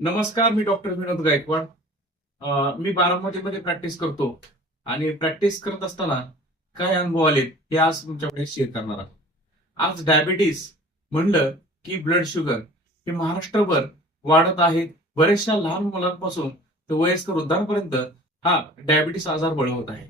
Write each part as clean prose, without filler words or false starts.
नमस्कार, मी डॉक्टर विनोद गायकवाड. मी बारामतीमध्ये प्रॅक्टिस करतो आणि प्रॅक्टिस करत असताना काय अनुभव आलेत हे आज तुमच्याकडे शेअर करणार आहे. आज डायबिटीस म्हणलं की ब्लड शुगर हे महाराष्ट्रभर वाढत आहेत. बऱ्याचशा लहान मुलांपासून ते वयस्कर वृद्धांपर्यंत हा डायबिटीस आजार बळवत आहे.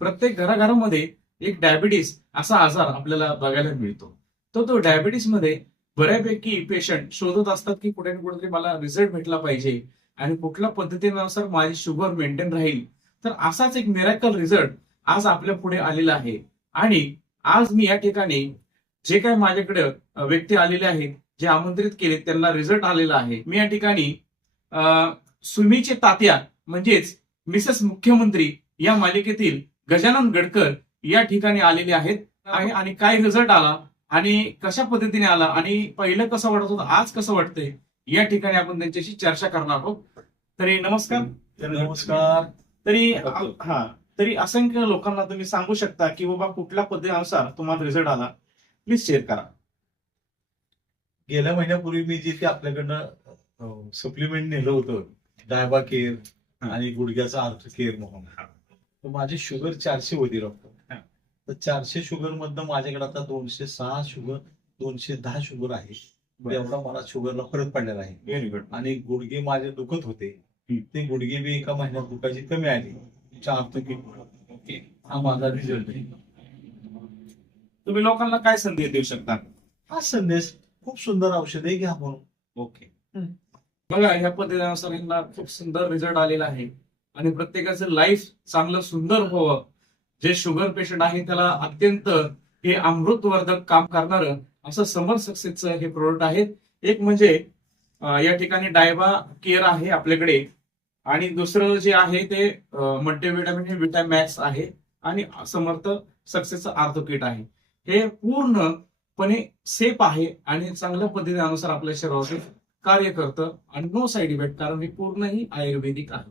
प्रत्येक घराघरामध्ये एक डायबिटीस असा आजार आपल्याला बघायला मिळतो. तो डायबिटीसमध्ये बऱ्यापैकी पेशंट शोधत असतात की कुठे ना कुठेतरी मला रिझल्ट भेटला पाहिजे आणि कुठल्या पद्धतीनुसार माझी शुगर मेंटेन राहील. तर असाच एक मिरॅकल रिझल्ट आज आपल्या पुढे आलेला आहे. आणि आज मी या ठिकाणी जे काय माझ्याकडे व्यक्ती आलेले आहेत, जे आमंत्रित केले त्यांना रिझल्ट आलेला आहे. मी या ठिकाणी सुमीचे तात्या म्हणजेच मिसेस मुख्यमंत्री या मालिकेतील गजानन गडकर या ठिकाणी आलेले आहेत. आणि काय रिझल्ट आला आणि कशा पद्धतीने आला आणि पहिलं कसं वाटत होतं, आज कसं वाटतंय, या ठिकाणी आपण त्यांच्याशी चर्चा करणार आहोत. तरी नमस्कार. नमस्कार. तरी असंख्य लोकांना तुम्ही सांगू शकता की बाबा कुठल्या पद्धतीनुसार तुम्हाला रिझल्ट आला, प्लीज शेअर करा. गेल्या महिन्यापूर्वी मी जे ते आपल्याकडनं सप्लिमेंट नेलं होतं, डायबा केअर आणि गुडघ्याचा आर्थ केअर म्हणून, तर माझी शुगर 400 होती डॉक्टर. तर 400 शुगर मधनं माझ्याकडे आता 206 शुगर, 210 शुगर आहे. एवढा मला शुगरला फरक पडलेला आहे. Very good. आणि गुडघे माझे दुखत होते, ते गुडघे बी एका महिन्यात दुखायची कमी आली. आर्थ केअर हा माझा रिझल्ट आहे. तुम्ही लोकांना काय संदेश देऊ शकता? हा संदेश खूप सुंदर औषध आहे, घ्या म्हणून. ओके. बघा, ह्या पद्धतीनुसार यांना खूप सुंदर रिझल्ट आलेला आहे आणि प्रत्येकाचं लाईफ चांगलं सुंदर व्हावं. जे शुगर पेशंट आहे त्याला अत्यंत हे अमृतवर्धक काम करणारं असं समर सक्सेसचं हे प्रोडक्ट आहे. एक म्हणजे या ठिकाणी डायबा केअर आहे आपल्याकडे, आणि दुसरं जे आहे ते मल्टीव्हिटॅमिन हे विटामॅक्स आहे, आणि समर्थ सक्सेसचं आर्थो किट आहे. हे पूर्णपणे सेफ आहे आणि चांगल्या पद्धतीनुसार आपल्या शरीरावर कार्य करतं आणि नो साईड इफेक्ट, कारण हे पूर्णही आयुर्वेदिक आहे.